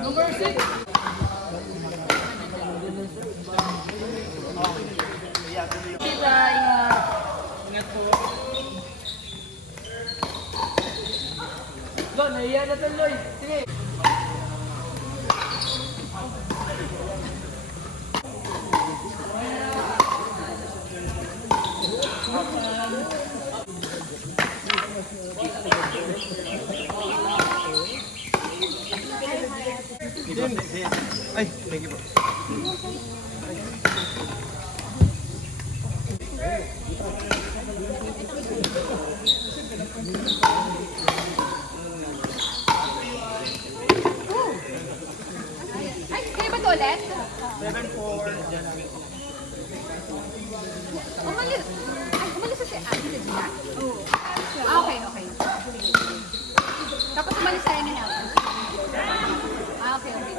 Number 6. Ingat po. Go, naiyan na tuloy. Sige. Ay, thank you po. Ay, kayo ba ito ulit? 7-4. Umalis. Ay, umalis sa siya. Ah, hindi sila? Oo. Ah, okay, okay. Tapos umalis sa Emmy natin. Ah, okay, okay.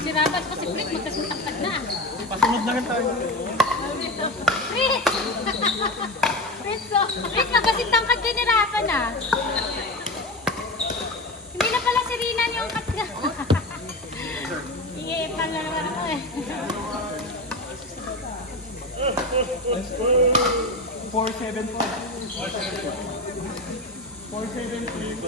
Sirapat ko si Fritz, magkasintangkad na. Pasunod na rin tayo. Fritz! Fritz, oh. Fritz, magkasintangkad ka ni Rafa na. Hindi na pala si Rinan yung katga. Iipan na naman ako eh. 4-7 po. 4-7-3.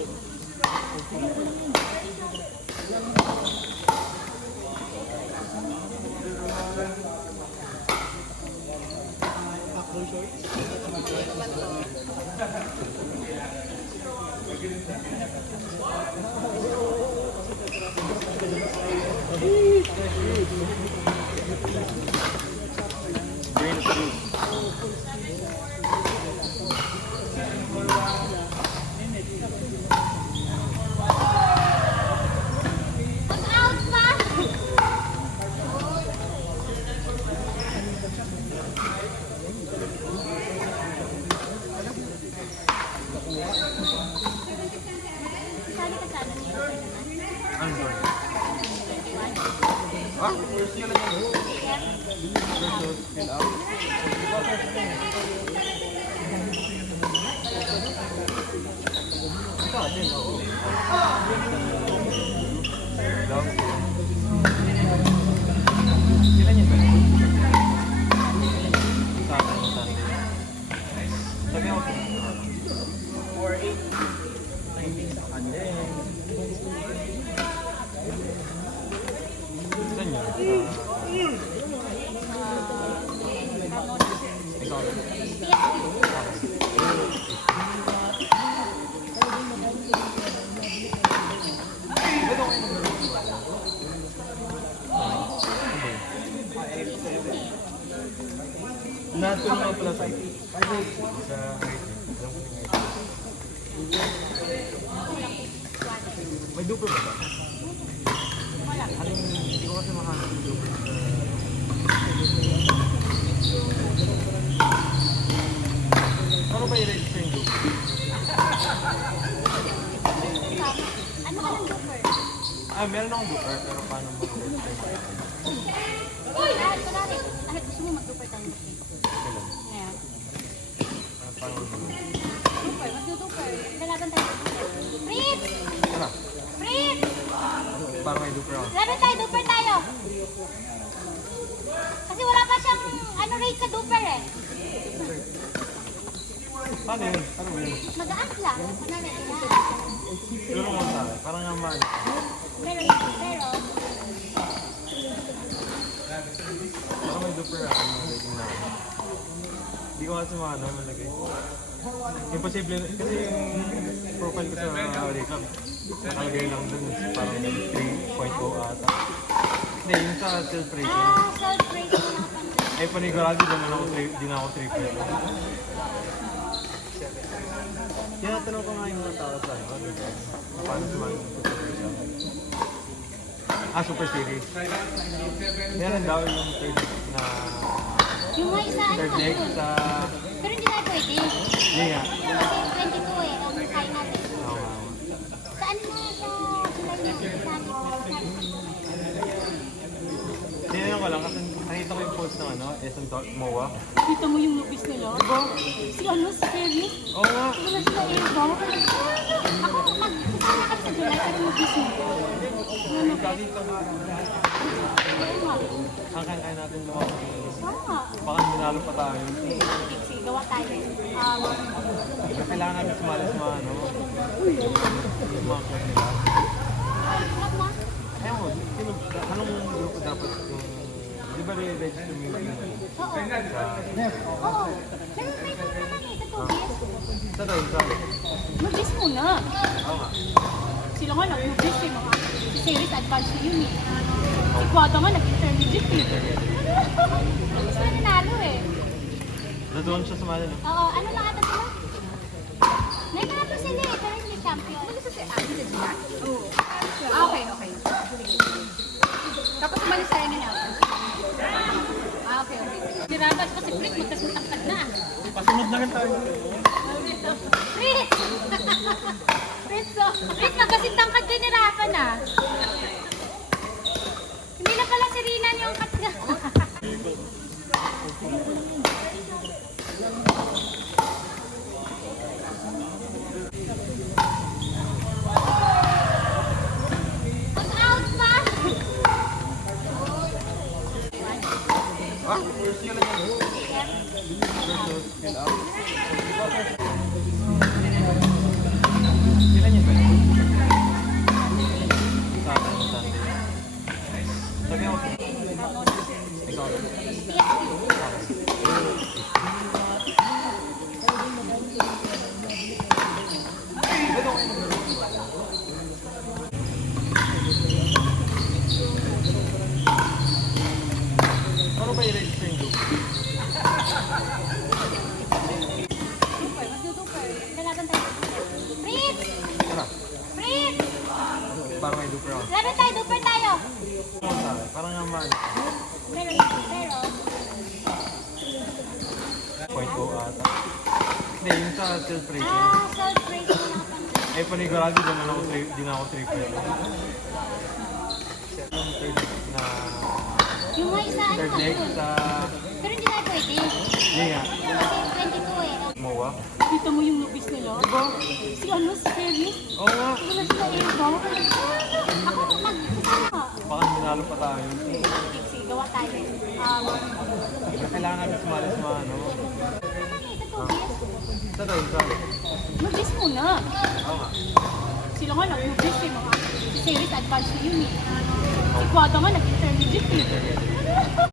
Out pa! Sali ka sana niya. Ano ba? Ah, first year lang yun. Fill out. Ikaw din, oo. Kailan yun ba? Sabi ako. 4-8. And then... Saan yun? Ikaw. Natul na pala sa IT. Sa may duper ba ba? Hindi ko kasi makahanap yung duper. Paano ba i-register yung duper? Ano ka ng duper? Ah, meron akong duper pero paano mo i-register? rate sa duper eh. Paano yun? Ano ba yun? Magaan lang. Pero mo sa akin, parang nga mahal. Pero, Parang may duper ako nalagay na. Hindi ko kasi maano malagay. Imposible, kasi yung profile ko sa Recap, nakalagay lang dun, parang 3.0 ata. Hindi, yung sa self-rating. self-rating na pang Eh, panigurado di na ako 3.0. Tinatanong ko nga yung mga tao sa ano, dito. Paano naman Super Series. Meron daw yung third na yung may isa, ano, third leg sa... pero hindi tayo pwede. Hindi nga. Kasi 22 eh, ang kaya natin. Oo. Saan mo sa July niyo? Saan mo? Tinanong ko lang kasi nakita ko yung post ng ano, SM MOA. Kita mo yung lupis nila? Diba? Si ano, si Ferry? Oo nga. Wala sila Eva. Ako, magkasama kami sa July, pero mag-gising ko. Dito nga. Ang kaya natin lumabas. Tama. Baka minalo pa tayo. Sige, gawa tayo. Kailangan natin sumali sa mga ano. Yung mga club nila. Alam na. Ewan ko, anong grupo dapat yung... Di ba re-register mo yung Oo. sa... Oo. Pero may kung naman eh, sa tubig. Sa tayo, sabi. Mag-gis muna. Oo nga. Sila nga nag-gis eh, mga series advance na yun eh. Si Quado nga nag-intermediate eh. Gusto na nanalo eh. Doon siya sumali, no? Oo, ano lang ata sila? Nagkakato sila eh, pero hindi champion. Ano sa Ate sa Gina? Oo. Okay. Tapos umalis tayo na natin. Okay. Mirabat ko si Fritz, magkasintangkad na. Pasunod na rin tayo. Fritz! Fritz, magkasintangkad din ni Rafa na. Hindi na pala si Rina yung kat na. Out pa! First ka lang yan. Fill out. Kailan yun ba? Sa akin, Sunday. Sabi ako. Ikaw. Ano ba i-register yung group? Lalaban tayo. Fritz! Tara. Fritz! Para may duper ako. Lalaban tayo, duper tayo. Ano sa akin? Parang nga mahal. Pero, 0.0 ata. Hindi, yung sa self-rating. self-rating na pang Eh, panigurado di na ako 3.0. Yung third na yung may isa, ano, third leg sa... pero hindi tayo pwede. Hindi nga. Kasi 22 eh. MOA. Kita mo yung lupis nila? Diba? Si ano, si Ferry? Oo nga. Wala sila Eva. Ako, magkasama. Baka minalo pa tayo. Sige, gawa tayo. Kailangan natin sumali sa mga ano. Naman eh, sa tubig. Sa tayo, sabi. Mag-gis muna. Oo nga. Sila nga nag-gis eh, mga series advance na yun eh. Si Quado nga nag-intermediate eh.